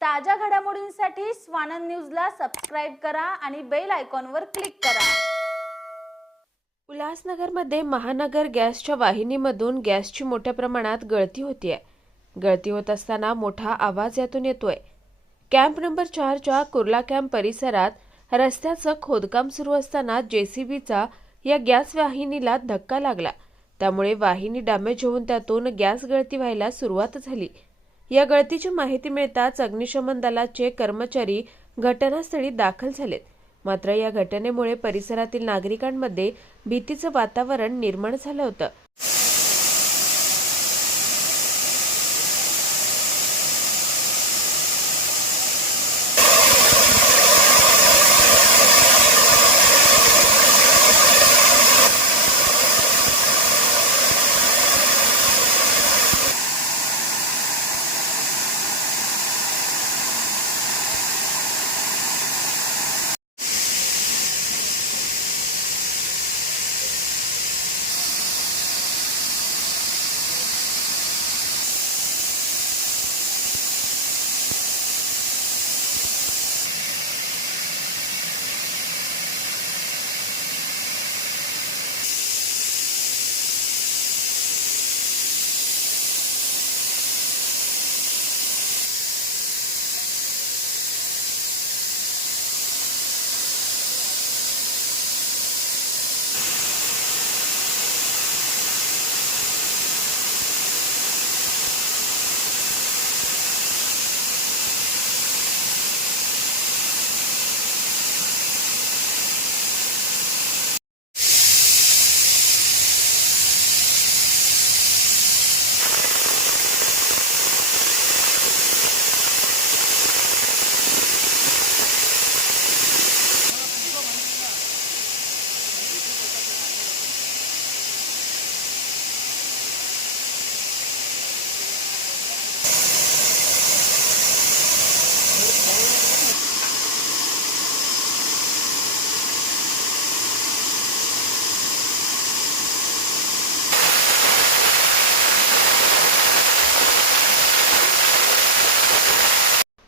ताज्या घडामोडींसाठी स्वानंद न्यूजला सबस्क्राईब करा आणि बेल आयकॉनवर क्लिक करा. उल्हासनगरमध्ये महानगर गॅसच्या वाहिनीमधून गॅसची मोठ्या प्रमाणात गळती होतीये. गळती होत असताना मोठा आवाज यातून येतोय. कॅम्प नंबर चारच्या कुर्ला कॅम्प परिसरात रस्त्याचं खोदकाम सुरू असताना जेसीबीचा या गॅस वाहिनीला धक्का लागला. त्यामुळे वाहिनी डॅमेज होऊन त्यातून गॅस गळती व्हायला सुरुवात झाली. या गळतीची माहिती मिळताच अग्निशमन दलाचे कर्मचारी घटनास्थळी दाखल झालेत. मात्र या घटनेमुळे परिसरातील नागरिकांमध्ये भीतीचं वातावरण निर्माण झालं होतं.